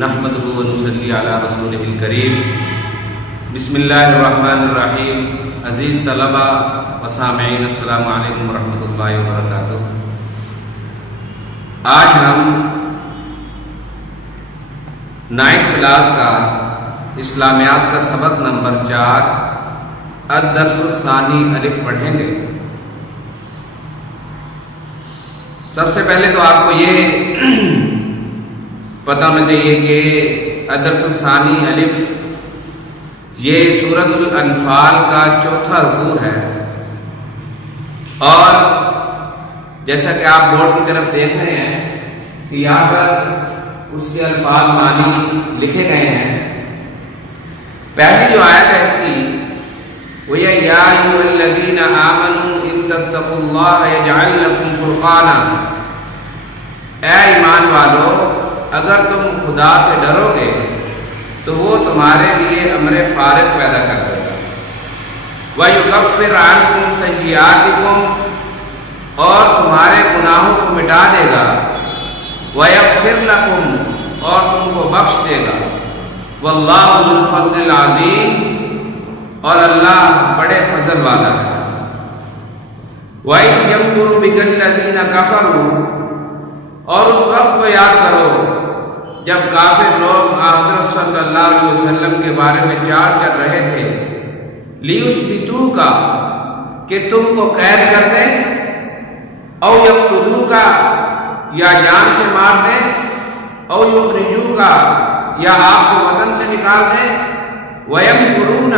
نحمده ونصلی علی رسولہ الکریم۔ بسم اللہ الرحمن الرحیم۔ عزیز طلبہ و سامعین، السلام علیکم ورحمۃ اللہ وبرکاتہ۔ آج ہم 9th کلاس کا اسلامیات کا سبق نمبر 4 الدرس الثانی الف پڑھیں گے۔ سب سے پہلے تو آپ کو یہ پتہ ہونا چاہیے کہ الدرس الثانی الف یہ سورۃ الانفال کا 4تھا رکوع ہے، اور جیسا کہ آپ بورڈ کی طرف دیکھ رہے ہیں کہ یہاں پر اس کے الفاظ معنی لکھے گئے ہیں۔ پہلی جو آیت ہے اس کی وہ یہ یا ایھا الذین آمنوا ان تتقوا اللہ یجعل لکم فرقانا، اے ایمان والو اگر تم خدا سے ڈرو گے تو وہ تمہارے لیے امر فارغ پیدا کر دے گا۔ وَيُكَفِّرْ عَنْكُمْ سَيِّئَاتِكُمْ، اور تمہارے گناہوں کو مٹا دے گا۔ وَيَغْفِرْ لَكُمْ، اور تم کو بخش دے گا۔ وَاللَّهُ ذُو الْفَضْلِ الْعَظِيمِ، اور اللہ بڑے فضل والا ہے۔ وَإِذْ يَمْكُرُ بِكَ الَّذِينَ كَفَرُوا، اور اس وقت کو یاد کرو جب کافر لوگ حضرت صلی اللہ علیہ وسلم کے بارے میں چال چل رہے تھے، لیثبتوکا، کہ تم کو قید کر دیں، او یقتلوکا، یا جان سے مار دیں، او یخرجوکا، یا آپ کو وطن سے نکال دیں۔ وَيَمْكُرُونَ،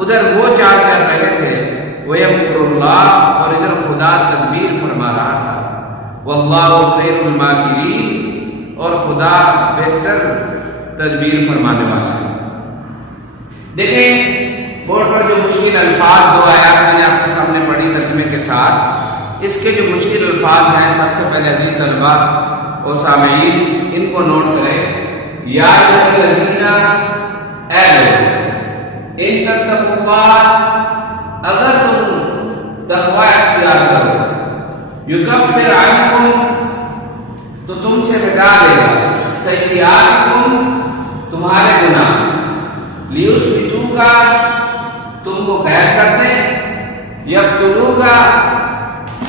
ادھر وہ چال چل رہے تھے، وَيَمْكُرُ اللَّهُ، اور ادھر خدا تدبیر فرما رہا تھا۔ وَاللَّهُ خَيْرُ الْمَاكِرِينَ، اور خدا بہتر تدبیر فرمانے والا ہے۔ دیکھیں بورڈ پر جو مشکل الفاظ دو آیات میں نے آپ کے سامنے پڑھی ترجمے کے ساتھ، اس کے جو مشکل الفاظ ہیں سب سے پہلے عزیز طلبہ و سامعین ان کو نوٹ کریں۔ یا ایھا الذین، اے لوگ، ان تتقوا اللہ، اگر تم تقوی اختیار کرو، یکفر عنکم، تو تم سے مٹا دے گا، سیئاتکم، تمہارے گناہ، لیثبتوکا، تم کو قید کر دیں، یقتلوکا،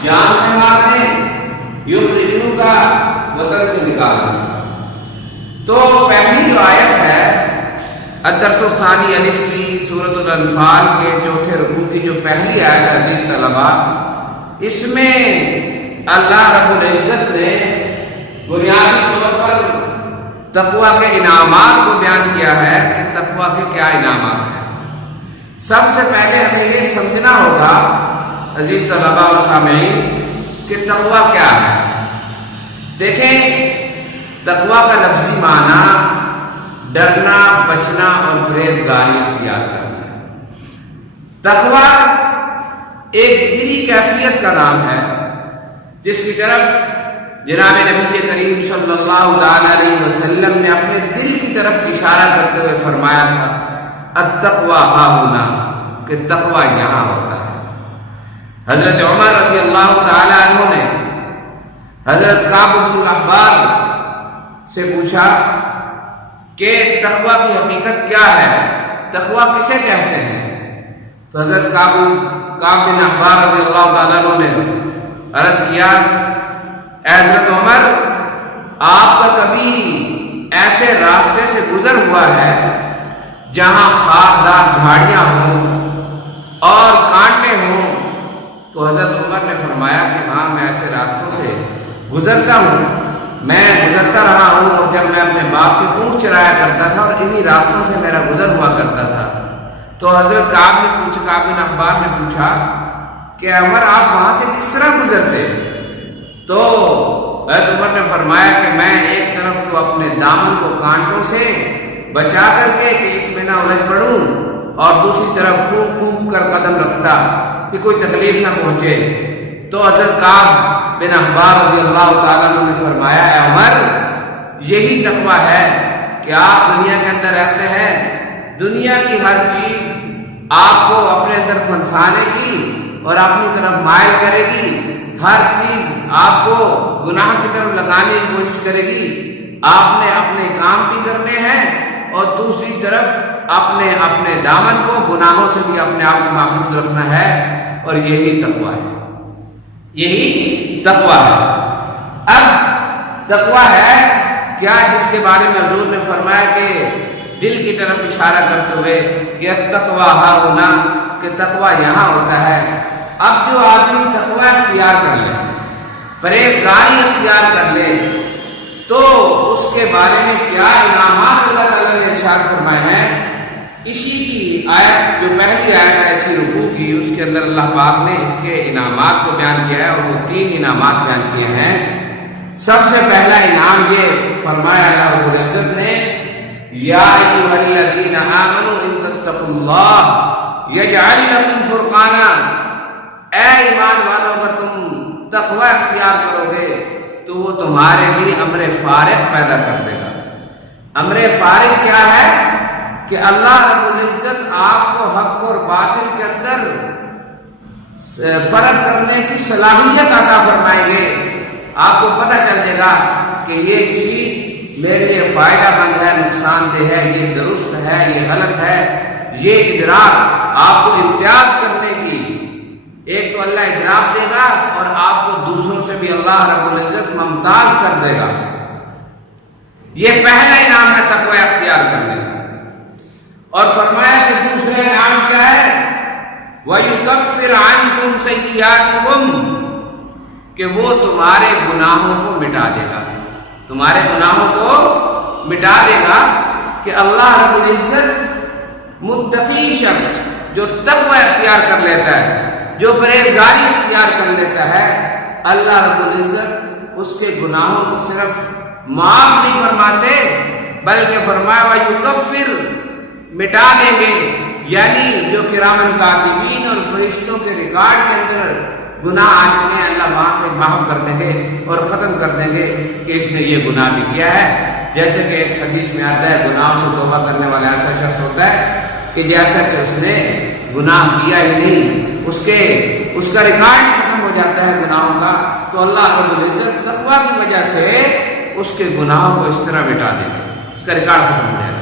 جان سے مار دیں، یخرجوکا، وطن سے نکال دیں۔ تو پہلی جو آیت ہے الدرس الثانی الف کی سورۃ الانفال کے 4تھے رکوع کی جو پہلی آیت ہے عزیز طلبہ، اس میں اللہ رب العزت نے بنیادی طور پر تقوی کے انعامات کو بیان کیا ہے کہ تقوی کے کیا انعامات ہیں۔ سب سے پہلے ہمیں یہ سمجھنا ہوگا عزیز طلبہ و سامعین کہ تقوی کیا ہے۔ دیکھیں تقوی کا لفظی معنی ڈرنا، بچنا اور پرہیزگاری اختیار کرنا ہے۔ تقوی ایک دلی کیفیت کا نام ہے جس کی طرف جناب نبی کریم صلی اللہ تعالی علیہ وسلم نے اپنے دل کی طرف اشارہ کرتے ہوئے فرمایا تھا التقوی ہاہنا، کہ تقوی یہاں ہوتا ہے۔ حضرت عمر رضی اللہ تعالی عنہ نے حضرت کعب بن الاحبار سے پوچھا کہ تقوی کی حقیقت کیا ہے، تقوی کسے کہتے ہیں؟ تو حضرت کعب بن احبار رضی اللہ تعالیٰ عنہ نے عرض کیا، اے حضرت عمر، آپ کا کبھی ایسے راستے سے گزر ہوا ہے جہاں خاردار جھاڑیاں ہوں اور کانٹے ہوں؟ تو حضرت عمر نے فرمایا کہ ہاں، میں ایسے راستوں سے گزرتا ہوں، میں گزرتا رہا ہوں، اور جب میں اپنے باپ کے اونٹ چرایا کرتا تھا اور انہی راستوں سے میرا گزر ہوا کرتا تھا۔ تو حضرت کعب بن احبار نے پوچھا کہ عمر، آپ وہاں سے کس طرح گزرتے؟ تو حضرت عمر نے فرمایا کہ میں ایک طرف تو اپنے دامن کو کانٹوں سے بچا کر کے کہ اس میں نہ الجھ پڑوں، اور دوسری طرف پھونک پھونک کر قدم رکھتا کہ کوئی تکلیف نہ پہنچے۔ تو حضرت کعب بن احبار رضی اللہ تعالیٰ عنہ نے فرمایا، اے عمر، یہی تقوی ہے کہ آپ دنیا کے اندر رہتے ہیں، دنیا کی ہر چیز آپ کو اپنے اندر پھنسانے کی اور اپنی طرف مائل کرے گی، ہر چیز آپ کو گناہ کی طرف لگانے کی کوشش کرے گی، آپ نے اپنے کام بھی کرنے ہیں اور دوسری طرف اپنے دامن کو گناہوں سے بھی اپنے آپ کو محفوظ رکھنا ہے، اور یہی تقویٰ ہے، یہی تقویٰ ہے۔ اب تقویٰ ہے کیا؟ جس کے بارے میں حضور نے فرمایا کہ دل کی طرف اشارہ کرتے ہوئے کہ تقویٰ ہا ہونا، کہ تقویٰ یہاں ہوتا ہے۔ اب جو آدمی تقویٰ اختیار کر لے، پرہیزگاری اختیار کر لے، تو اس کے بارے میں کیا انعامات اللہ تعالیٰ نے ارشاد فرمائے ہیں۔ اسی کی آیت جو پہلی آیت ہے اسی رکوع کی، اس کے اندر اللہ پاک نے اس کے انعامات کو بیان کیا ہے، اور وہ 3 انعامات بیان کیے ہیں۔ سب سے پہلا انعام یہ فرمایا اللہ رب العزت نے، یا ایھا الذین آمنوا ان تتقوا اللہ یجعل لکم فرقانا، اے ایمان والو اگر تم تقوی اختیار کرو گے تو وہ تمہارے لیے امر فارغ پیدا کر دے گا۔ امر فارغ کیا ہے؟ کہ اللہ رب العزت آپ کو حق اور باطل کے اندر فرق کرنے کی صلاحیت عطا فرمائیں گے۔ آپ کو پتہ چل جائے گا کہ یہ چیز میرے لیے فائدہ مند ہے، نقصان دہ ہے، یہ درست ہے، یہ غلط ہے۔ یہ ادراک آپ کو امتیاز کرنے کی، ایک تو اللہ ادراک دے گا اور آپ کو دوسروں سے بھی اللہ رب العزت ممتاز کر دے گا۔ یہ پہلا انعام ہے تقوی اختیار کرنے کا۔ اور فرمایا کہ دوسرا انعام کیا ہے؟ وَيُكَفِّرْ عَنْكُمْ سَيِّئَاتِكُمْ، کہ وہ تمہارے گناہوں کو مٹا دے گا، تمہارے گناہوں کو مٹا دے گا۔ کہ اللہ رب العزت متقی شخص جو تقوی اختیار کر لیتا ہے، جو پرہیزگاری اختیار کر لیتا ہے، اللہ رب العزت اس کے گناہوں کو صرف معاف نہیں فرماتے بلکہ فرمایا وَيُكَفِّرْ، مٹا دیں گے، یعنی جو کرامن کاتبین اور فرشتوں کے ریکارڈ کے اندر گناہ آ چکے ہیں، اللہ وہاں سے معاف کر دیں گے اور ختم کر دیں گے کہ اس نے یہ گناہ بھی کیا ہے۔ جیسے کہ ایک حدیث میں آتا ہے گناہوں سے توبہ کرنے والا ایسا شخص ہوتا ہے کہ جیسا کہ اس نے گناہ کیا ہی نہیں، اس کا ریکارڈ ختم ہو جاتا ہے گناہوں کا۔ تو اللہ رب العزت تقویٰ کی وجہ سے اس کے گناہوں کو اس طرح مٹا دیں گے، اس کا ریکارڈ ختم ہو جائے گا۔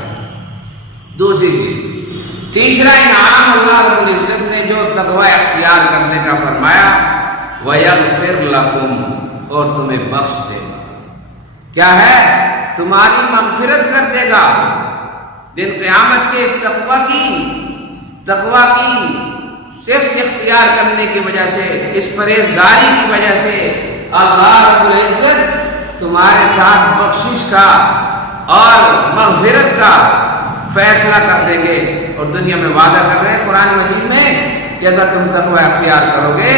دوسری چیز، تیسرا انعام اللہ رب العزت نے جو تقوی اختیار کرنے کا فرمایا، وَيَغْفِرْ لَكُمْ، اور تمہیں بخش دے گا۔ کیا ہے؟ تمہاری مغفرت کر دے گا۔ دن قیامت کے اس تقوی کی صرف اختیار کرنے کی وجہ سے، اس پرہیزگاری کی وجہ سے اللہ رب العزت تمہارے ساتھ بخشش کا اور مغفرت کا فیصلہ کر دیں گے۔ اور دنیا میں وعدہ کر رہے ہیں قرآن مجید میں کہ اگر تم تقوی اختیار کرو گے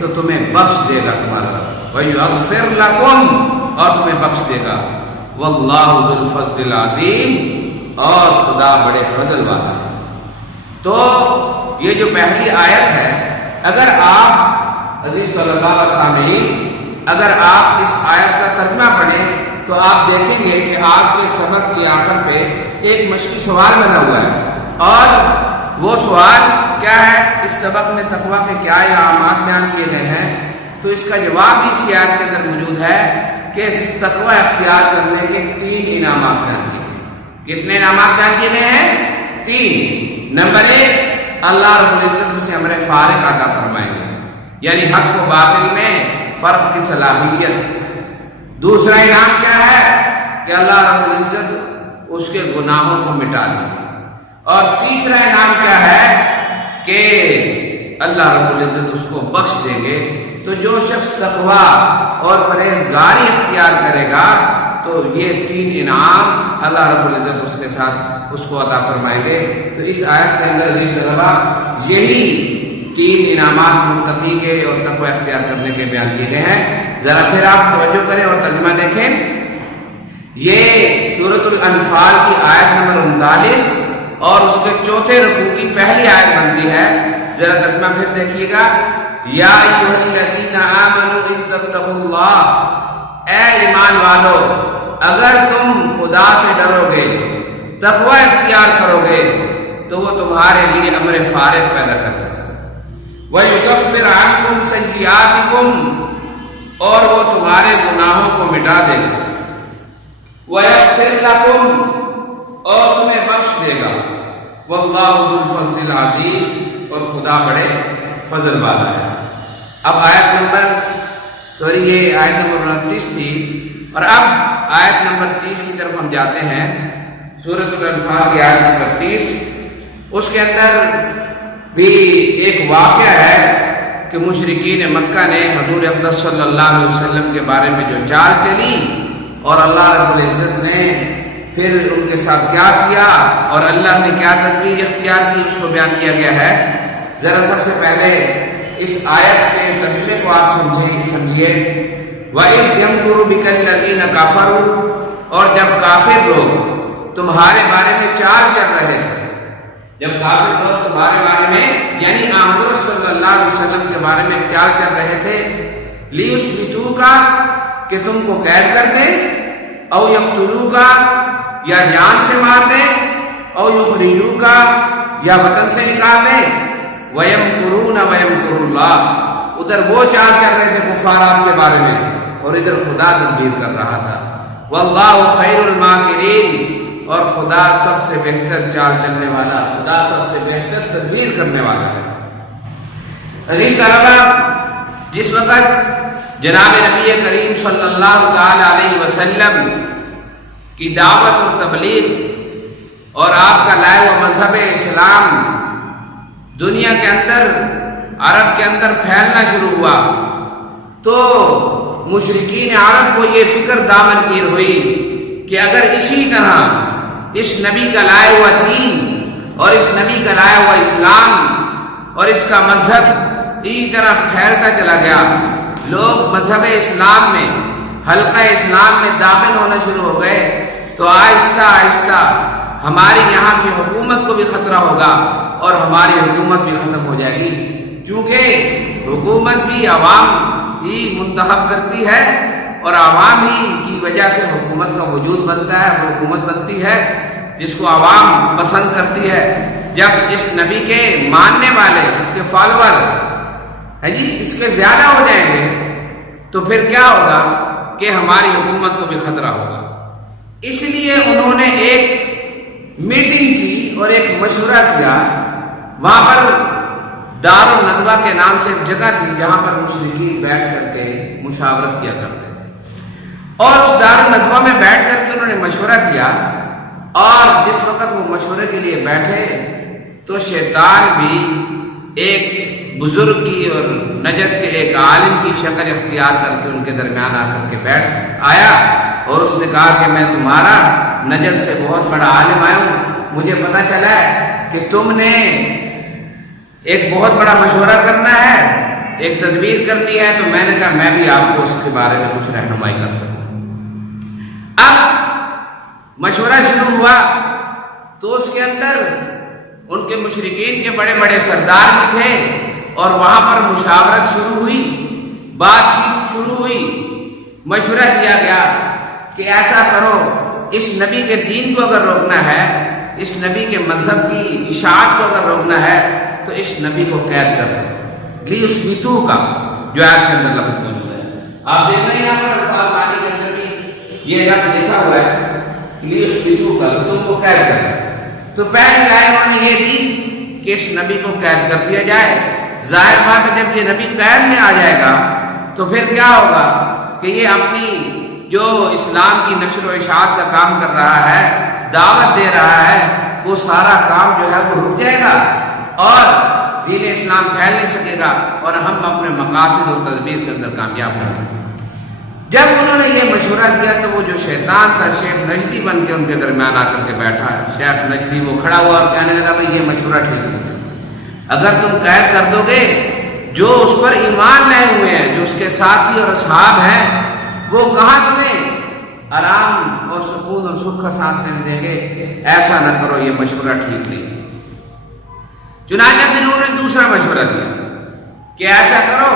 تو تمہیں بخش دے گا تمہارا رب، وَيَغْفِرْ لَكُمْ، اور تمہیں بخش دے گا۔ وَاللَّهُ ذُو الْفَضْلِ الْعَظِيمِ، اور خدا بڑے فضل والا ہے۔ تو یہ جو پہلی آیت ہے، اگر آپ عزیز طلباء و سامعین، اگر آپ اس آیت کا ترجمہ پڑھیں تو آپ دیکھیں گے کہ آپ کے سبق کی آخر پہ ایک مشقی سوال بنا ہوا ہے، اور وہ سوال کیا ہے؟ اس سبق میں تقویٰ کے کیا انعامات بیان کیے گئے ہیں؟ تو اس کا جواب بھی اس آیت کے اندر موجود ہے کہ تقوی اختیار کرنے کے 3 انعامات بیان کیے گئے۔ کتنے انعامات بیان کیے گئے ہیں؟ 3۔ نمبر 1، اللہ رب العزت اسے امر فارغ عطا فرمائیں گے، یعنی حق و باطل میں فرق کی صلاحیت۔ دوسرا انعام کیا ہے؟ کہ اللہ رب العزت اس کے گناہوں کو مٹا دیں گے۔ اور تیسرا انعام کیا ہے؟ کہ اللہ رب العزت اس کو بخش دیں گے۔ تو جو شخص تقویٰ اور پرہیزگاری اختیار کرے گا تو یہ 3 انعام اللہ رب العزت اس کے ساتھ اس کو عطا فرمائیں گے۔ تو اس آیت کے اندر عزیز طلباء یہی 3 انعامات متقی کے اور تقوی اختیار کرنے کے بیان کیے گئے ہیں۔ ذرا پھر آپ توجہ کریں اور ترجمہ دیکھیں۔ یہ سورۃ الانفال کی آیت نمبر 39 اور اس کے 4 رکوع کی پہلی آیت بنتی ہے۔ ذرا ترجمہ پھر دیکھیے گا۔ یا ایھا الذین آمنوا ان تتقوا اللہ، اے ایمان والو اگر تم خدا سے ڈرو گے، تقوی اختیار کرو گے تو وہ تمہارے لیے امر فارغ پیدا کرتا ہے۔ وَيُكَفِّرْ عَنْكُمْ سَيِّئَاتِكُمْ، اور وہ تمہارے گناہوں کو مٹا دے گا۔ وَيَغْفِرْ لَكُمْ اور تمہیں بخش دے گا. وَاللَّهُ ذُو الْفَضْلِ الْعَظِيمِ اور خدا بڑے فضل والا ہے. اب آیت نمبر 29 تھی اور اب آیت نمبر 30 کی طرف ہم جاتے ہیں. سورۃ الانفال کی آیت نمبر 30. اس کے اندر بھی ایک واقعہ ہے کہ مشرکین مکہ نے حضور اقدس صلی اللہ علیہ وسلم کے بارے میں جو چال چلی اور اللہ رب العزت نے پھر ان کے ساتھ کیا کیا اور اللہ نے کیا تدبیر اختیار کی، اس کو بیان کیا گیا ہے. ذرا سب سے پہلے اس آیت کے ترجمے کو آپ سمجھیے. وَإِذْ يَمْكُرُ بِكَ الَّذِينَ كَفَرُوا اور جب کافر لوگ تمہارے بارے میں چال چل رہے تھے، جب کافر لوگ تمہارے بارے میں یعنی حضور صلی اللہ علیہ وسلم کے بارے میں چال چل رہے تھے، لِيُثْبِتُوكَ کہ تم کو قید کر دیں، او يَقْتُلُوكَ یا جان سے مار دیں، او يُخْرِجُوكَ یا وطن سے نکال دیں. وَيَمْكُرُونَ وَيَمْكُرُ اللَّهُ ادھر وہ چال چل رہے تھے کفار آپ کے بارے میں اور ادھر خدا تدبیر کر رہا تھا. وَاللَّهُ خَيْرُ الْمَاكِرِينَ اور خدا سب سے بہتر چال چلنے والا، خدا سب سے بہتر تدبیر کرنے والا ہے. عزیز طلبہ، جس وقت جناب نبی کریم صلی اللہ تعالی علیہ وسلم کی دعوت اور تبلیغ اور آپ کا لائے و مذہب اسلام دنیا کے اندر، عرب کے اندر پھیلنا شروع ہوا تو مشرکین عرب کو یہ فکر دامن گیر ہوئی کہ اگر اسی طرح اس نبی کا لائے ہوا دین اور اس نبی کا لایا ہوا اسلام اور اس کا مذہب اسی طرح پھیلتا چلا گیا، لوگ مذہب اسلام میں، حلقہ اسلام میں داخل ہونا شروع ہو گئے، تو آہستہ آہستہ ہماری یہاں کی حکومت کو بھی خطرہ ہوگا اور ہماری حکومت بھی ختم ہو جائے گی، کیونکہ حکومت بھی عوام ہی منتخب کرتی ہے اور عوام ہی کی وجہ سے حکومت کا وجود بنتا ہے، حکومت بنتی ہے جس کو عوام پسند کرتی ہے. جب اس نبی کے ماننے والے، اس کے فالوور ہے جی اس کے زیادہ ہو جائیں گے تو پھر کیا ہوگا کہ ہماری حکومت کو بھی خطرہ ہوگا. اس لیے انہوں نے ایک میٹنگ کی اور ایک مشورہ کیا. وہاں پر دار الندوہ کے نام سے ایک جگہ تھی جہاں پر مشرکین بیٹھ کر کے مشاورت کیا کرتے تھے، اور اس دار الندوہ میں بیٹھ کر کے انہوں نے مشورہ کیا. اور جس وقت وہ مشورے کے لیے بیٹھے تو شیطان بھی ایک بزرگ کی اور نجد کے ایک عالم کی شکل اختیار کر کے ان کے درمیان آ کر کے بیٹھ آیا اور اس نے کہا کہ میں تمہارا نجد سے بہت بڑا عالم آیا ہوں، مجھے پتہ چلا ہے کہ تم نے ایک بہت بڑا مشورہ کرنا ہے، ایک تدبیر کرنی ہے، تو میں نے کہا میں بھی آپ کو اس کے بارے میں کچھ رہنمائی کر سکوں. اب مشورہ شروع ہوا تو اس کے اندر ان کے مشرکین کے بڑے بڑے سردار بھی تھے اور وہاں پر مشاورت شروع ہوئی، بات چیت شروع ہوئی. مشورہ دیا گیا کہ ایسا کرو، اس نبی کے دین کو اگر روکنا ہے، اس نبی کے مذہب کی اشاعت کو اگر روکنا ہے تو اس نبی کو قید کر دو. لیُثْبِتُوکَ جو آیت کے اندر لفظ موجود ہے، آپ دیکھ رہے ہیں یہاں پر الفاظ معنی کے اندر بھی یہ لفظ لکھا ہوا ہے لیُثْبِتُوکَ، تم کو قید کر دو. تو پہلی رائے انہوں نے یہ دی کہ اس نبی کو قید کر دیا جائے. ظاہر بات ہے جب یہ نبی قید میں آ جائے گا تو پھر کیا ہوگا کہ یہ اپنی جو اسلام کی نشر و اشاعت کا کام کر رہا ہے، دعوت دے رہا ہے، وہ سارا کام جو ہے وہ رک جائے گا اور دین اسلام پھیل نہیں سکے گا اور ہم اپنے مقاصد اور تدبیر کے اندر کامیاب ہوں گے. جب انہوں نے یہ مشورہ دیا تو وہ جو شیطان تھا شیخ نجدی بن کے ان کے درمیان آ کر کے بیٹھا ہے. شیخ نجدی وہ کھڑا ہوا اور کہنے لگا بھائی یہ مشورہ ٹھیک نہیں، اگر تم قید کر دو گے جو اس پر ایمان لائے ہوئے ہیں، جو اس کے ساتھی اور اصحاب ہیں، وہ کہاں تمہیں آرام اور سکون اور سکھ کا سانس لینے دیں گے. ایسا نہ کرو، یہ مشورہ ٹھیک نہیں. چنانچہ پھر انہوں نے دوسرا مشورہ دیا کہ ایسا کرو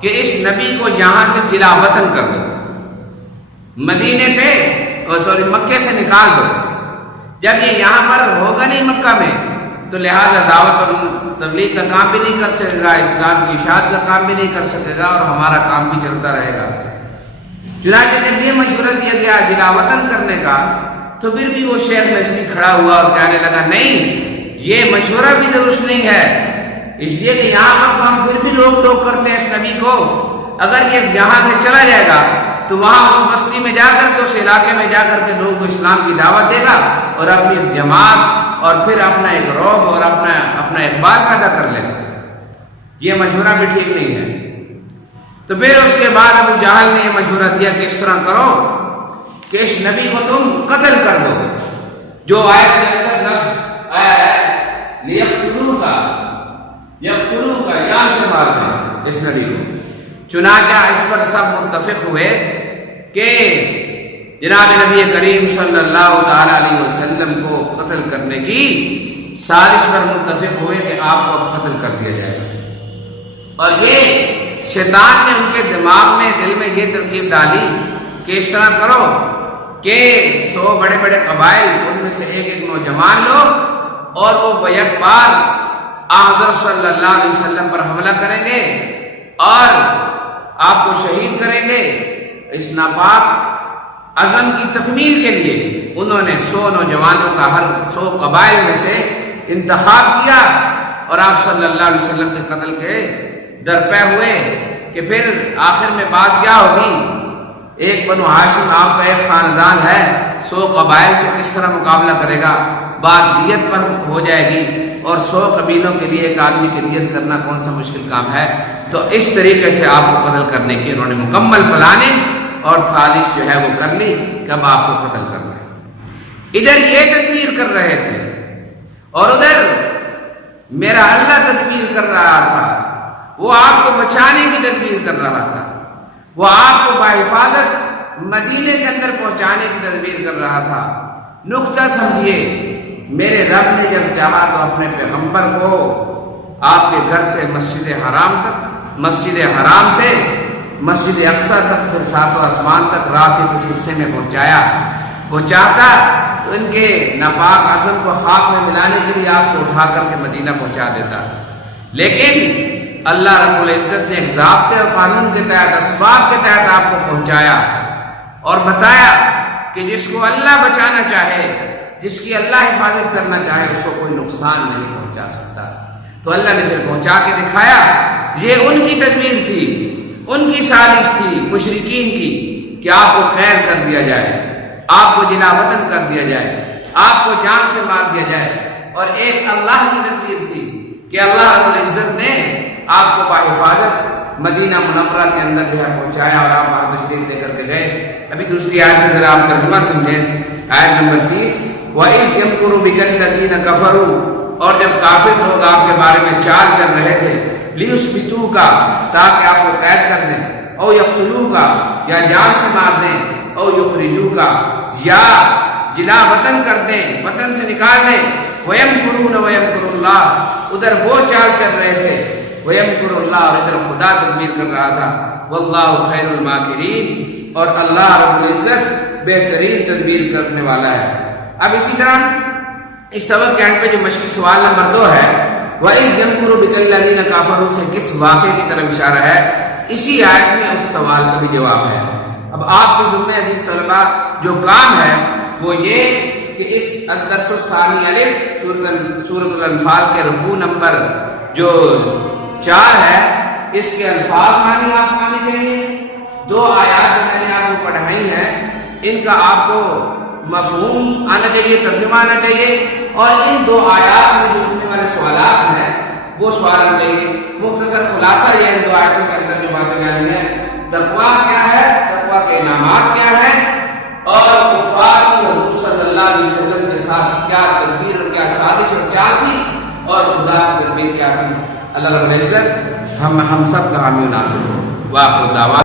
کہ اس نبی کو یہاں سے جلا وطن کر دو، مدینے سے مکے سے نکال دو. جب یہ یہاں پر ہوگا نہیں مکہ میں تو لہٰذا دعوت اور تبلیغ کا کام بھی نہیں کر سکے گا، اسلام کی اشاعت کا کام بھی نہیں کر سکے گا اور ہمارا کام بھی چلتا رہے گا. چنانچہ جب یہ مشورہ دیا گیا جلا وطن کرنے کا تو پھر بھی وہ شیخ نجدی کھڑا ہوا اور کہنے لگا نہیں یہ مشورہ بھی درست نہیں ہے، اس لیے کہ یہاں پر تو ہم پھر بھی روک ٹوک کرتے ہیں اس نبی کو، اگر یہ یہاں سے چلا جائے گا تو وہاں اس بستی میں جا کر کے اس علاقے میں جا کر کے لوگوں کو اسلام کی دعوت دے گا اور اپنی ایک جماعت اور پھر اپنا ایک رعب اور اپنا اقبال پیدا کر لے گا، یہ مشورہ بھی ٹھیک نہیں ہے۔ تو پھر اس کے بعد ابو جہل نے یہ مشورہ دیا کہ اس طرح کرو کہ اس نبی کو تم قتل کر دو، جو آیت کے اندر لفظ آیا ہے لیقتلوکا، یقتلوکا یان سے مار دیں اس نبی کو۔ چنانچہ اس پر سب متفق ہوئے کہ جناب نبی کریم صلی اللہ تعالی علیہ وسلم کو قتل کرنے کی سازش پر متفق ہوئے کہ آپ کو قتل کر دیا جائے گا۔ اور یہ شیطان نے ان کے دماغ میں دل میں یہ ترکیب ڈالی کہ اس طرح کرو کہ 100 بڑے بڑے قبائل ان میں سے ایک ایک نوجوان لو اور وہ بیک بار حضرت صلی اللہ علیہ وسلم پر حملہ کریں گے اور آپ کو شہید کریں گے۔ اس ناپاک عزم کی تکمیل کے لیے انہوں نے 100 نوجوانوں کا ہر 100 قبائل میں سے انتخاب کیا اور آپ صلی اللہ علیہ وسلم کے قتل کے درپے ہوئے کہ پھر آخر میں بات کیا ہوگی، ایک بنو ہاشم آپ کا ایک خاندان ہے 100 قبائل سے کس طرح مقابلہ کرے گا، بات دیت پر ہو جائے گی اور 100 قبیلوں کے لیے ایک آدمی کی دیت کرنا کون سا مشکل کام ہے۔ تو اس طریقے سے آپ کو قتل کرنے کی انہوں نے مکمل پلاننگ اور سازش جو ہے وہ کر لی کہ اب آپ کو قتل کرنا ہے۔ ادھر یہ تدبیر کر رہے تھے اور ادھر میرا اللہ تدبیر کر رہا تھا، وہ آپ کو بچانے کی تدبیر کر رہا تھا، وہ آپ کو بحفاظت مدینے کے اندر پہنچانے کی تدبیر کر رہا تھا۔ نقطہ سمجھیے، میرے رب نے جب چاہا تو اپنے پیغمبر کو آپ کے گھر سے مسجد حرام تک، مسجد حرام سے مسجد اقصی تک، پھر 7واں آسمان تک رات کے کچھ حصے میں پہنچایا۔ وہ چاہتا تو ان کے ناپاک عزم کو خاک میں ملانے کے لیے آپ کو اٹھا کر کے مدینہ پہنچا دیتا، لیکن اللہ رب العزت نے ایک ضابطے اور قانون کے تحت، اسباب کے تحت آپ کو پہنچایا اور بتایا کہ جس کو اللہ بچانا چاہے، جس کی اللہ حفاظت کرنا چاہے، اس کو کوئی نقصان نہیں پہنچا سکتا۔ تو اللہ نے پھر پہنچا کے دکھایا۔ یہ ان کی تدبیر تھی، ان کی سازش تھی مشرکین کی کہ آپ کو قید کر دیا جائے، آپ کو جلا وطن کر دیا جائے، آپ کو جان سے مار دیا جائے، اور ایک اللہ کی تدبیر تھی کہ اللہ رب العزت نے آپ کو بحفاظت مدینہ منورہ کے اندر جو ہے پہنچایا اور آپ وہاں تشریف لے کر کے گئے۔ ابھی دوسری آیت میں ذرا آپ ترجمہ سمجھیں، آیت نمبر 30، وَإِذْ يَمْكُرُ بِكَ الَّذِينَ كَفَرُوا، اور جب کافر لوگ آپ کے بارے میں چال چل رہے تھے، لِيُثْبِتُوكَ، تاکہ آپ کو قید کر دیں، او يَقْتُلُوكَ، یا جان سے مار دیں، او يُخْرِجُوكَ، یا جلا وطن کر دیں، وطن سے نکال دیں۔ وَيَمْكُرُونَ وَيَمْكُرُ اللَّهُ، ادھر وہ چال چل رہے تھے، وَيَمْكُرُ اللَّهُ، اور ادھر خدا تدبیر کر رہا تھا، وَاللَّهُ خَيْرُ الْمَاكِرِينَ، اور اللہ رب العزت بہترین تدبیر کرنے والا ہے۔ اب اسی طرح اس سبق کے اینڈ پہ جو مشکل سوال نمبر 2 ہے، وَإِذْ يَمْكُرُ بِكَ الَّذِينَ كَفَرُوا، سے کس واقعے کی طرف اشارہ ہے؟ اسی آیت میں اس سوال کا بھی جواب ہے۔ اب آپ کے ذمہ عزیز طلبہ جو کام ہے وہ یہ کہ اس الدرس الثانی الف سورۃ الانفال کے رکوع نمبر جو 4 ہے، اس کے الفاظ معنی آپ کو آنے چاہیے۔ 2 آیات جو میں نے آپ کو پڑھائی ہیں ان کا آپ کو مفہوم آنا چاہیے، ترجمہ آنا چاہیے، اور ان 2 آیات میں جو لکھنے والے سوالات ہیں وہ سوال آنا چاہیے۔ مختصر خلاصہ یہ ان 2 آیتوں کے اندر جو باتیں جانی ہے، تقویٰ کیا ہے، تقویٰ کے انعامات کیا ہیں، اور کفار کی حضور صلی اللہ علیہ وسلم کے ساتھ کیا تدبیر اور کیا سازش اور چال تھی، اور خدا کی تدبیر کیا تھی۔ اللہ رب العزت ہم سب کا حامی و ناصر ہو۔ وآخر دعوانا